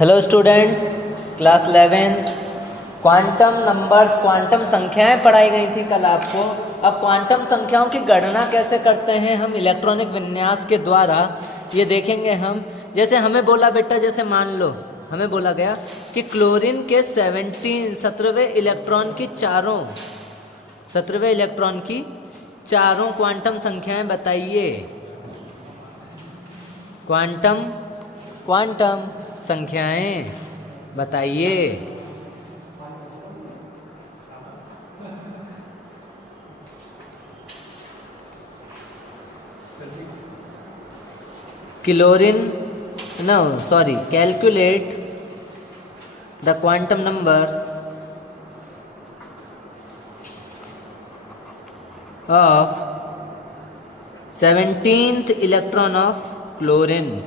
Hello students, class 11 quantum numbers, quantum संख्याएं पढ़ाई गई थी कल आपको। अब क्वांटम संख्याओं की गणना कैसे करते हैं हम इलेक्ट्रॉनिक विन्यास के द्वारा, ये देखेंगे हम। जैसे हमें बोला बेटा, जैसे मान लो हमें बोला गया कि क्लोरीन के 17वें इलेक्ट्रॉन की चारों क्वांटम संख्याएं बताइए। क्वांटम संख्याएं बताइए। Calculate the quantum numbers of 17th electron of chlorine.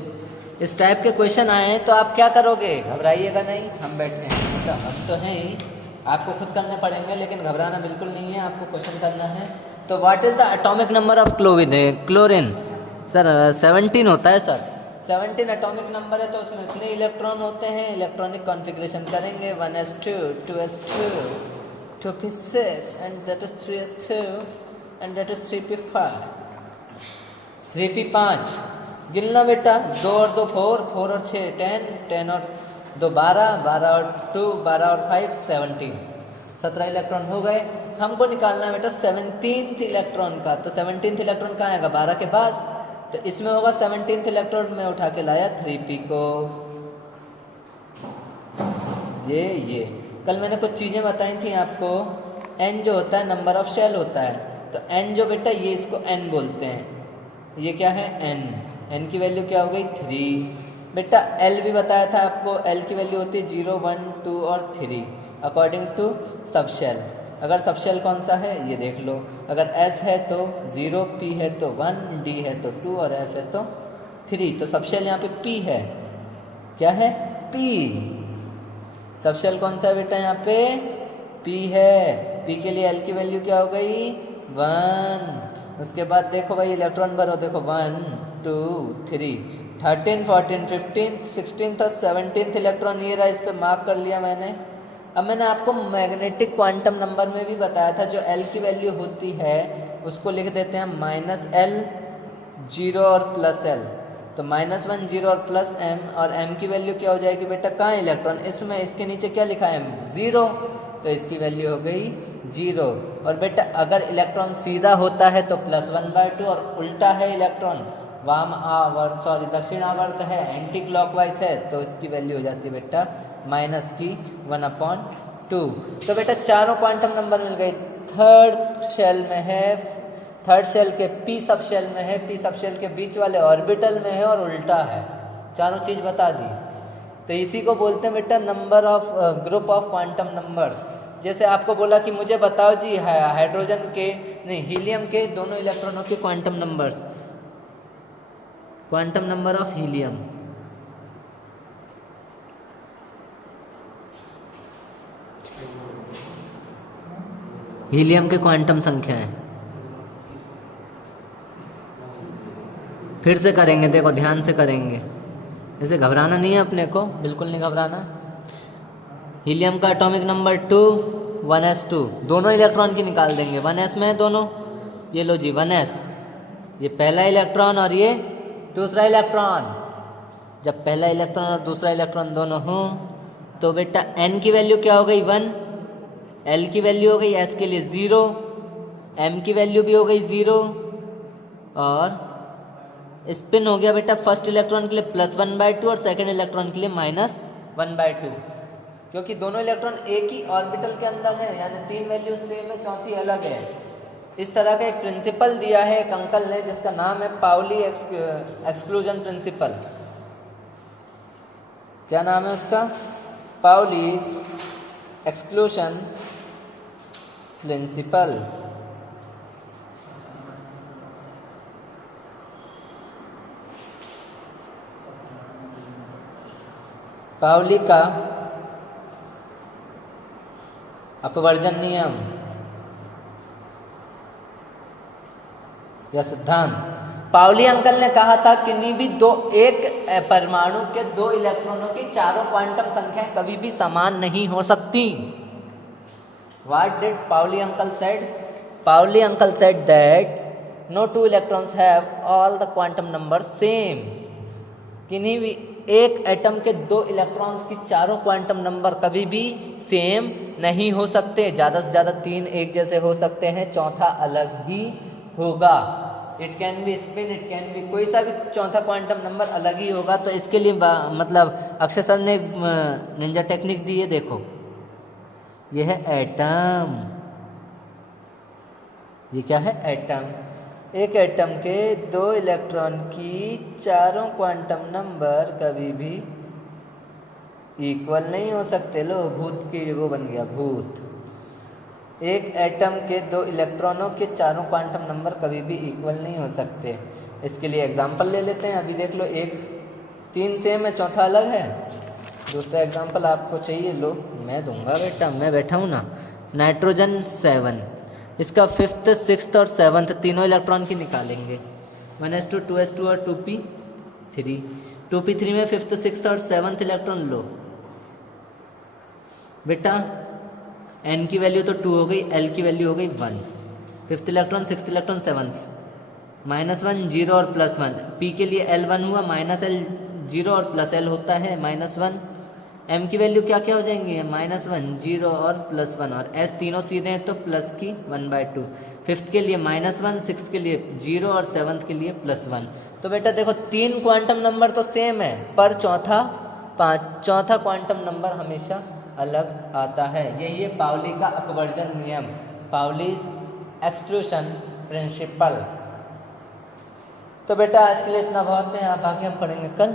इस टाइप के क्वेश्चन आए हैं तो आप क्या करोगे? घबराइएगा नहीं, हम बैठे हैं, मतलब हम तो हैं ही, आपको खुद करने पड़ेंगे, लेकिन घबराना बिल्कुल नहीं है, आपको क्वेश्चन करना है। तो what is the atomic number of chlorine? Sir 17 होता है सर। 17 एटॉमिक नंबर है तो उसमें इतने इलेक्ट्रॉन होते हैं। इलेक्ट्रॉनिक कॉन्फ़िगरेशन करेंगे 1s2 2s2 2p6 and that is 3s2 and that is 3p5 3p5। गिनना बेटा, 2 और 2 4, 4 और 6 10, 10 और 2 12, 12 और 2 12 और 5 17, 17 इलेक्ट्रॉन हो गए। हमको निकालना है बेटा 17th इलेक्ट्रॉन का। तो 17th इलेक्ट्रॉन कहाँ आएगा? 12 के बाद, तो इसमें होगा 17th इलेक्ट्रॉन में उठा के लाया 3p को। ये कल मैंने कुछ चीज़ें बताई थी आपको। n जो होता है नंबर ऑफ शेल होता है, तो n जो बेटा, ये इसको n बोलते हैं। ये क्या है? n की वैल्यू क्या हो गई? 3। बेटा l भी बताया था आपको, l की वैल्यू होती है 0 1 2 और 3 अकॉर्डिंग टू सब शेल। अगर सब शेल कौन सा है ये देख लो। अगर s है तो 0, p है तो 1, d है तो 2 और f है तो 3। तो सब शेल यहाँ पे p है। क्या है? p। सब शेल कौन सा है बेटा? यहाँ पे p है। p के लिए l की वैल्यू क्या हो गई? 1। उसके बाद देखो भाई, इलेक्ट्रॉन भरो, देखो 1 2 3 13 14 15 16 और 17th इलेक्ट्रॉन ये रहा, इस पे मार्क कर लिया मैंने। अब मैंने आपको मैग्नेटिक क्वांटम नंबर में भी बताया था, जो L की वैल्यू होती है उसको लिख देते हैं -L 0 और +L। तो -1 0 और +m, और m की वैल्यू क्या हो जाएगी बेटा? कहाँ इलेक्ट्रॉन? इसमें, इसके नीचे क्या लिखा है? 0, तो इसकी वैल्यू हो गई 0। और बेटा अगर इलेक्ट्रॉन सीधा होता है तो +1/2, और उल्टा है इलेक्ट्रॉन, दक्षिण आवर्त है, एंटी क्लॉकवाइज है, तो इसकी वैल्यू हो जाती है बेटा -1/2। तो बेटा चारों क्वांटम नंबर मिल गए। थर्ड शेल के p सब शेल में है, p सब शेल के बीच वाले ऑर्बिटल में है, और उल्टा है। चारों चीज़ बता दी। तो इसी को बोलते हैं बेटा number of group of quantum numbers. जैसे आपको बोला कि मुझे बताओ जी हीलियम के दोनों इलेक्ट्रॉनों के quantum numbers. Quantum number of helium के क्वांटम संख्या है। फिर से करेंगे, देखो ध्यान से करेंगे, ऐसे घबराना नहीं है अपने को, बिल्कुल नहीं घबराना। हीलियम का एटॉमिक नंबर 2 1s2, दोनों इलेक्ट्रॉन की निकाल देंगे। 1s में है दोनों, ये लो जी 1s, ये पहला इलेक्ट्रॉन और ये दूसरा इलेक्ट्रॉन। जब पहला इलेक्ट्रॉन और दूसरा इलेक्ट्रॉन दोनों हों तो बेटा n की वैल्यू क्या हो गई? 1, l की वैल्यू हो गई s के लिए 0, m की वैल्यू भी हो गई 0, और स्पिन हो गया बेटा फर्स्ट इलेक्ट्रॉन के लिए +1/2 और सेकेंड इलेक्ट्रॉन के लिए -1/2, क्योंकि दोनों इलेक्ट्रॉन एक ही ऑर्बिटल के अंदर है, यानी 3 वैल्यू सेम है, चौथी अलग है। इस तरह का एक प्रिंसिपल दिया है एक अंकल ने, जिसका नाम है पाउली एक्सक्लूजन प्रिंसिपल। क्या नाम है उसका? Pauli's exclusion principle. पाउली का अपवर्जन नियम या सिद्धांत। पाउली अंकल ने कहा था किन्हीं भी एक परमाणु के 2 इलेक्ट्रॉनों की चारों क्वांटम संख्याएं कभी भी समान नहीं हो सकती। What did Pauli uncle said? Pauli uncle said that no 2 electrons have all the quantum numbers same. किन्हीं भी एक एटम के 2 इलेक्ट्रॉन्स की चारों क्वांटम नंबर कभी भी सेम नहीं हो सकते। ज़्यादा से ज़्यादा 3 एक जैसे हो सकते हैं, चौथा अलग ही होगा। It can be spin, it can be कोई सा भी चौथा क्वांटम नंबर अलग ही होगा। तो इसके लिए मतलब अक्षय सर ने निंजा टेक्निक दी है, देखो ये है एटम। ये क्या है? एटम। एक एटम के 2 इलेक्ट्रॉन की चारों क्वांटम नंबर कभी भी इक्वल नहीं हो सकते। लो भूत की वो बन गया भूत। एक एटम के 2 इलेक्ट्रॉनों के चारों क्वांटम नंबर कभी भी इक्वल नहीं हो सकते। इसके लिए एग्जांपल ले लेते हैं। अभी देख लो, एक 3 सेम है, चौथा अलग है। दूसरा एग्जांपल आपको चाहिए, लो मैं दूंगा बेटा, मैं बैठा हूँ ना। नाइट्रोजन 7, इसका 5th 6th और 7th तीनों इलेक्ट्रॉन की निकालेंगे। 1s2 2s2 और 2p3। 2p3 में 5th 6th और 7th इलेक्ट्रॉन लो बेटा। n की वैल्यू तो 2 हो गई, l की वैल्यू हो गई 1। 5th electron 6th electron 7th, -1 0 और +1। p के लिए l1 हुआ, -l 0 और +l होता है -1। m की वैल्यू क्या क्या हो जाएंगी? -1 0 और +1, और s तीनों सीधे हैं तो प्लस की 1/2। 5th के लिए -1, 6th के लिए 0 और 7th के लिए +1। तो बेटा देखो 3 क्वांटम नंबर तो सेम है, पर चौथा क्वांटम नंबर हमेशा अलग आता है। यही है पाउली का अपवर्जन नियम, पाउलीज एक्सक्लूशन प्रिंसिपल। तो बेटा आज के लिए इतना बहुत है, आप आगे हम पढ़ेंगे कल।